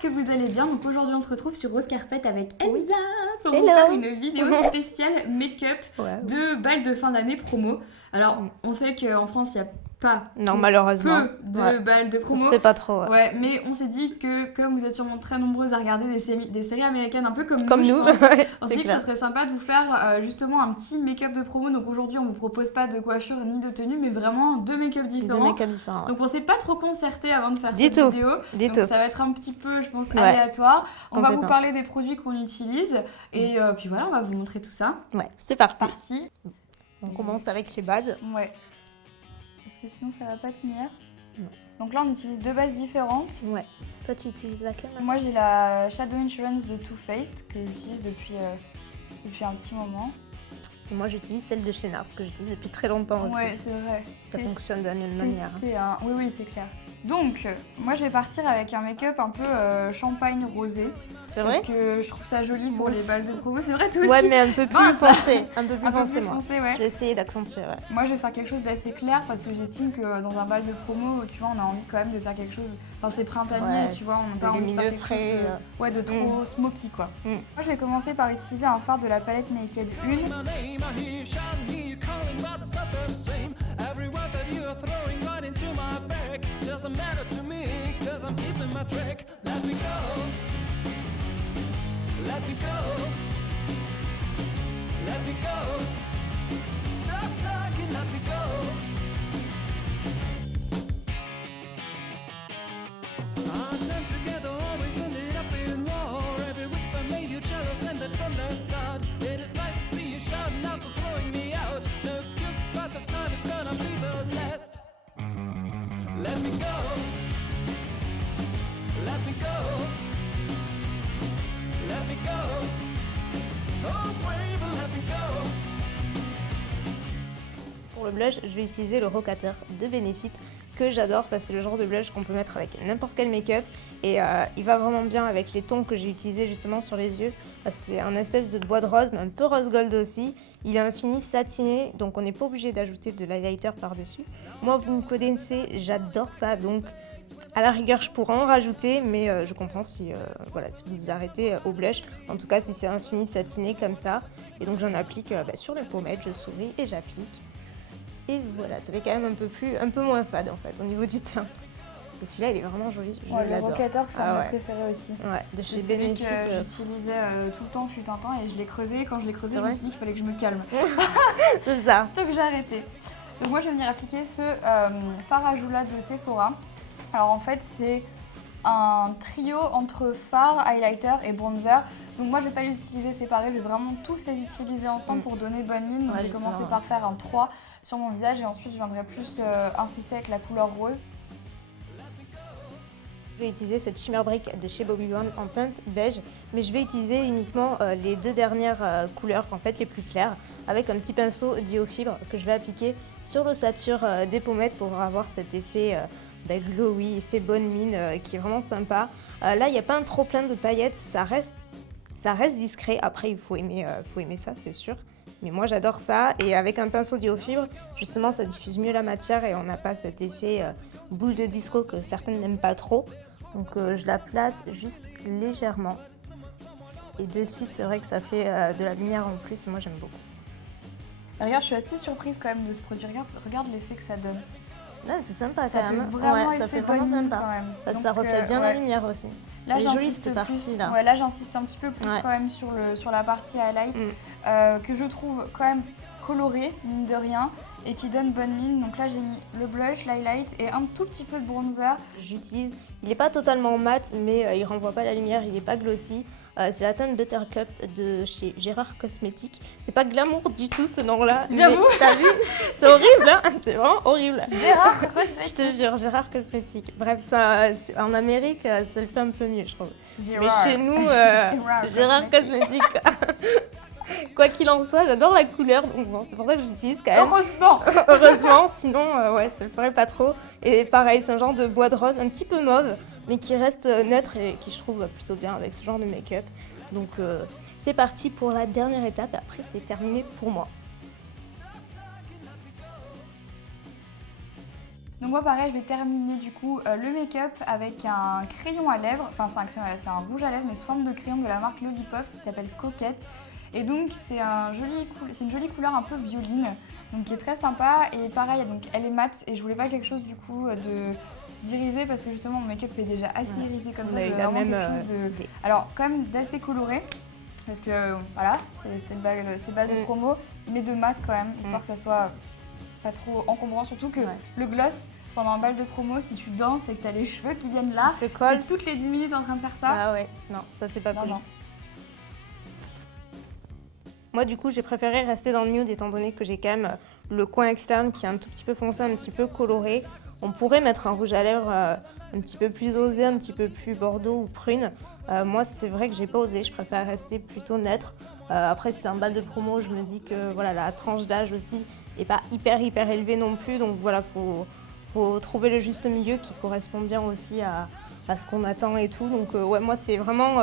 j'espère que vous allez bien. Donc aujourd'hui on se retrouve sur Rose Carpet avec Elsa pour Hello. vous faire une vidéo spéciale make-up Ouais. de bal de fin d'année promo. Alors on sait qu'en France il n'y a pas Non, malheureusement. peu de balles de Ça promo. se fait pas trop. Ouais, mais on s'est dit que comme vous êtes sûrement très nombreuses à regarder des séries américaines un peu comme Comme nous, nous. je pense, Ouais, on c'est s'est dit que clair. ça serait sympa de vous faire justement un petit make-up de promo. Donc aujourd'hui on vous propose pas de coiffure ni de tenue, mais vraiment deux make-up Deux différents. make-up différents. Donc on s'est pas trop concerté avant de faire Du cette tout. vidéo. Du Donc tout. ça va être un petit peu, je pense, Ouais. aléatoire. On va vous Complètement. parler des produits qu'on utilise et puis voilà, on va vous montrer tout ça. Ouais, c'est parti. Parti. On commence avec les bases. Ouais. Parce que sinon ça va pas tenir. Non. Donc là on utilise deux bases différentes. Ouais. Toi, tu utilises laquelle? Moi j'ai la Shadow Insurance de Too Faced que j'utilise depuis un petit moment. Et moi, j'utilise celle de chez Nars que j'utilise depuis très longtemps aussi. Ouais, c'est vrai. Ça fonctionne de la même manière. Testé, hein. Oui, oui, c'est clair. Donc, moi je vais partir avec un make-up un peu champagne rosé. C'est vrai? Parce que je trouve ça joli pour Moi les aussi. balles de promo. C'est vrai, toi aussi? Ouais, mais un peu plus Mince. foncé. Un peu plus Un peu foncé, plus moi. foncé, ouais. Je vais essayer d'accentuer, ouais. Moi, je vais faire quelque chose d'assez clair parce que j'estime que dans un bal de promo, tu vois, on a envie quand même de faire quelque chose. Enfin, c'est printanier, Ouais, tu vois, on n'a de pas envie de faire lumineux, quelque frais, chose de, ouais, de trop smoky, quoi. Mm. Moi, je vais commencer par utiliser un fard de la palette Naked 1. Pour le blush, je vais utiliser le Rocateur de Benefit que j'adore parce que c'est le genre de blush qu'on peut mettre avec n'importe quel make-up et il va vraiment bien avec les tons que j'ai utilisés justement sur les yeux. C'est un espèce de bois de rose mais un peu rose gold aussi. Il est un fini satiné donc on n'est pas obligé d'ajouter de l'highlighter par-dessus. Moi vous me connaissez, j'adore ça donc à la rigueur je pourrais en rajouter mais je comprends si, si vous vous arrêtez au blush. En tout cas si c'est un fini satiné comme ça et donc j'en applique sur les pommettes, je souris et j'applique. Et voilà, ça fait quand même un peu moins fade en fait au niveau du teint. Et celui-là, il est vraiment joli. Je Le l'adore. Rocateur, c'est Ah mon ouais. préféré aussi. Ouais, de chez C'est celui Benefit. que j'utilisais tout le temps, fut un temps, et je l'ai creusé. Quand je l'ai creusé, C'est je me vrai suis dit qu'il fallait que je me calme. C'est ça. Donc j'ai arrêté. Donc moi, je vais venir appliquer ce fard à Joula de Sephora. Alors en fait, c'est un trio entre fard, highlighter et bronzer. Donc moi, je vais pas les utiliser séparés, je vais vraiment tous les utiliser ensemble pour donner bonne mine. Donc Ouais, je vais commencer justement. par faire un 3 sur mon visage et ensuite je viendrai plus insister avec la couleur rose. Je vais utiliser cette Shimmer Brick de chez Bobbi Brown en teinte beige, mais je vais utiliser uniquement les deux dernières couleurs, en fait les plus claires, avec un petit pinceau Dio Fibre que je vais appliquer sur l'ossature des pommettes pour avoir cet effet glowy, effet bonne mine qui est vraiment sympa. Là, il n'y a pas un trop plein de paillettes, ça reste discret. Après, il faut aimer ça, c'est sûr. Mais moi, j'adore ça. Et avec un pinceau Dio Fibre, justement, ça diffuse mieux la matière et on n'a pas cet effet boule de disco que certaines n'aiment pas trop. Donc, je la place juste légèrement. Et de suite, c'est vrai que ça fait de la lumière en plus. Et moi, j'aime beaucoup. Regarde, je suis assez surprise quand même de ce produit. Regarde l'effet que ça donne. Ouais, c'est sympa Ça quand fait même. vraiment ça effet fait vraiment bonne mine sympa. quand même. Ça Donc, reflète bien la ouais. lumière aussi. Là, Elle est jolie, j'insiste cette partie-là. Ouais, là, j'insiste un petit peu plus Ouais. quand même sur la partie highlight que je trouve quand même colorée, mine de rien, et qui donne bonne mine. Donc là, j'ai mis le blush, l'highlight et un tout petit peu de bronzer. J'utilise, il n'est pas totalement mat, mais il renvoie pas la lumière, il n'est pas glossy. C'est la teinte Buttercup de chez Gérard Cosmetics. C'est pas glamour du tout ce nom-là. J'avoue. Mais t'as vu? C'est horrible, hein? C'est vraiment horrible. Gérard, Je te jure, Gérard Cosmetics. Bref, ça, en Amérique, ça le fait un peu mieux, je trouve. Mais chez nous, Gérard Cosmetics. Quoi qu'il en soit, j'adore la couleur, donc bon, c'est pour ça que j'utilise quand même. Heureusement. Heureusement, sinon, ouais, ça le ferait pas trop. Et pareil, c'est un genre de bois de rose, un petit peu mauve, mais qui reste neutre et qui je trouve plutôt bien avec ce genre de make-up. Donc c'est parti pour la dernière étape, et après c'est terminé pour moi. Donc moi pareil, je vais terminer du coup le make-up avec un crayon à lèvres, enfin c'est un crayon à lèvres, c'est un rouge à lèvres mais sous forme de crayon de la marque Lollipop qui s'appelle Coquette. Et donc c'est une jolie couleur un peu violine, donc qui est très sympa. Et pareil, donc elle est mate et je voulais pas quelque chose du coup d'irisé parce que justement mon make-up est déjà assez irisé comme ça. Je voulais vraiment quelque chose de, alors quand même d'assez coloré parce que voilà, c'est balle de promo, mais de mat quand même, histoire que ça soit pas trop encombrant, surtout que le gloss pendant un bal de promo, si tu danses et que t'as les cheveux qui viennent là, qui se collent toutes les 10 minutes en train de faire ça. Ah ouais, non, ça c'est pas cool. Non. Moi du coup j'ai préféré rester dans le nude étant donné que j'ai quand même le coin externe qui est un tout petit peu foncé, un petit peu coloré. On pourrait mettre un rouge à lèvres un petit peu plus osé, un petit peu plus bordeaux ou prune. Moi c'est vrai que j'ai pas osé, je préfère rester plutôt neutre. Après si c'est un bal de promo, je me dis que voilà, la tranche d'âge aussi est pas hyper élevée non plus. Donc voilà, faut trouver le juste milieu qui correspond bien aussi à ce qu'on attend et tout. Donc ouais, moi c'est vraiment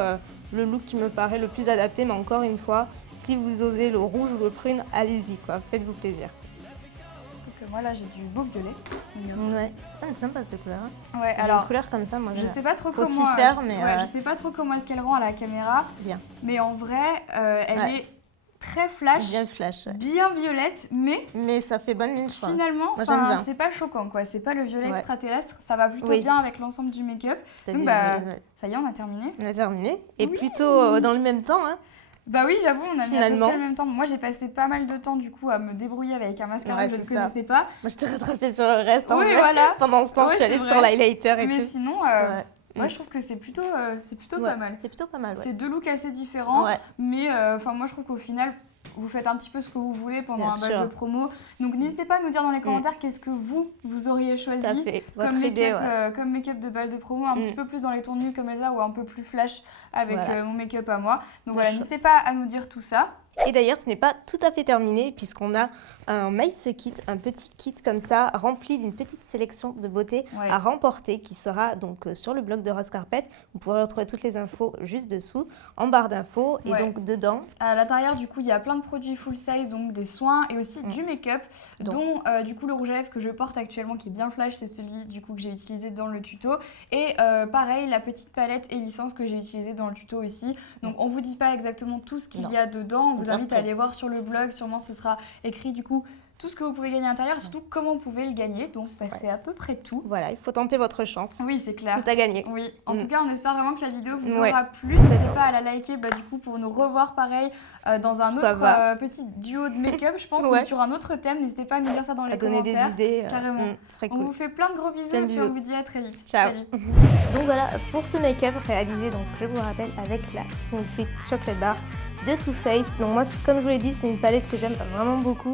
le look qui me paraît le plus adapté, mais encore une fois, si vous osez le rouge ou le prune, allez-y quoi, faites-vous plaisir. Donc moi là j'ai du beau violet. Ouais, ah, c'est sympa cette couleur. Hein. Ouais, alors une couleur comme ça, moi je sais pas trop faut comment s'y faire, mais je sais pas trop comment est-ce qu'elle rend à la caméra. Bien. Mais en vrai, elle est très flash, bien violette, mais ça fait bonne mine, je crois. Finalement, c'est pas choquant quoi, c'est pas le violet extraterrestre, ça va plutôt bien avec l'ensemble du make-up. Donc ça y est, on a terminé. On a terminé, et plutôt dans le même temps. Hein. Bah oui, j'avoue, on a mis à peu près le même temps. Moi, j'ai passé pas mal de temps du coup à me débrouiller avec un mascara que je ne connaissais pas. Moi, je t'ai rattrapé sur le reste. Oui, voilà. Pendant ce temps, je suis allée sur l'highlighter et tout. Mais sinon, moi, je trouve que c'est plutôt pas mal. C'est plutôt pas mal. C'est deux looks assez différents, mais moi, je trouve qu'au final, vous faites un petit peu ce que vous voulez pendant un bal de promo. Donc n'hésitez pas à nous dire dans les commentaires qu'est-ce que vous auriez choisi comme make-up de bal de promo, un petit peu plus dans les tons nuls comme Elsa ou un peu plus flash avec mon make-up à moi. Donc voilà, n'hésitez pas à nous dire tout ça. Et d'ailleurs, ce n'est pas tout à fait terminé puisqu'on a un Mice Kit, un petit kit comme ça, rempli d'une petite sélection de beauté à remporter qui sera donc sur le blog de Rose Carpet. Vous pourrez retrouver toutes les infos juste dessous, en barre d'infos. Et donc dedans... À l'intérieur, du coup, il y a plein de produits full size, donc des soins et aussi du make-up, dont du coup le rouge à lèvres que je porte actuellement qui est bien flash, c'est celui du coup que j'ai utilisé dans le tuto. Et pareil, la petite palette et licence que j'ai utilisée dans le tuto aussi. Donc on vous dit pas exactement tout ce qu'il y a dedans, on vous invite à aller voir sur le blog, sûrement ce sera écrit du coup tout ce que vous pouvez gagner à l'intérieur, surtout comment vous pouvez le gagner. Donc c'est à peu près tout. Voilà, il faut tenter votre chance. Oui, c'est clair. Tout à gagner. Oui, en tout cas, on espère vraiment que la vidéo vous aura plu. N'hésitez pas à la liker du coup pour nous revoir pareil dans un autre petit duo de make-up, je pense, mais sur un autre thème. N'hésitez pas à nous dire ça dans les commentaires. Donner des idées. Carrément. Très cool. On vous fait plein de gros bisous et puis on vous dit à très vite. Ciao. Salut. Donc voilà pour ce make-up réalisé, donc je vous rappelle, avec la Sweet Chocolate Bar de Too Faced. Donc moi, comme je vous l'ai dit, c'est une palette que j'aime vraiment beaucoup.